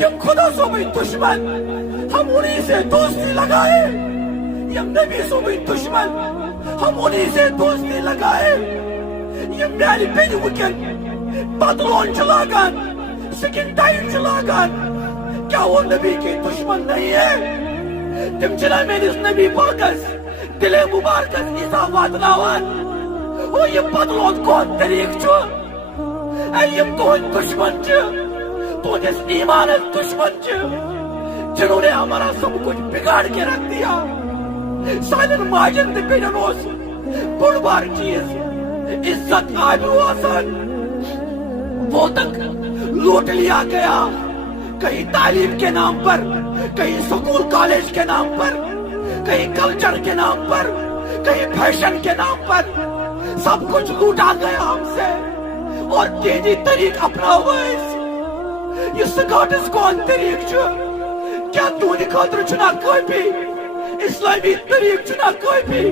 M خدا صوبی دشمن ہم انہی سے دوستی لگائے، یم نبی صوبی دشمن ہم انہی سے دوستی لگائے، یم میانی بینی وکن پتلون چلاگان سکن ٹائٹ چلاگان، کیا وہ نبی کی دشمن نہیں ہے؟ تم چلا میرے نبی پاکس دل مبارکس اضافات ناوان وہ یہ پتلون کون طریق چھو ایم تو دشمن چھو تو اس ایمان دشمن چھو جنہوں نے ہمارا سب کچھ بگاڑ کے رکھ دیا۔ سائلن ماجن دے پیڑن اس بڑھ بار چیز عزت آبرو آسان وہ تک لوٹ لیا گیا، کہیں تعلیم کے نام پر، کہیں سکول کالج کے نام پر، کہیں کلچر کے نام پر، کہیں فیشن کے نام پر، سب کچھ لوٹا گیا ہم سے اور دینی طریق اپنا ہوا ہے۔ یہ سکاٹس کون طریق چھو؟ کیا دونی خاطر چنا کوئی بھی اسلامی طریق چنا کوئی بھی؟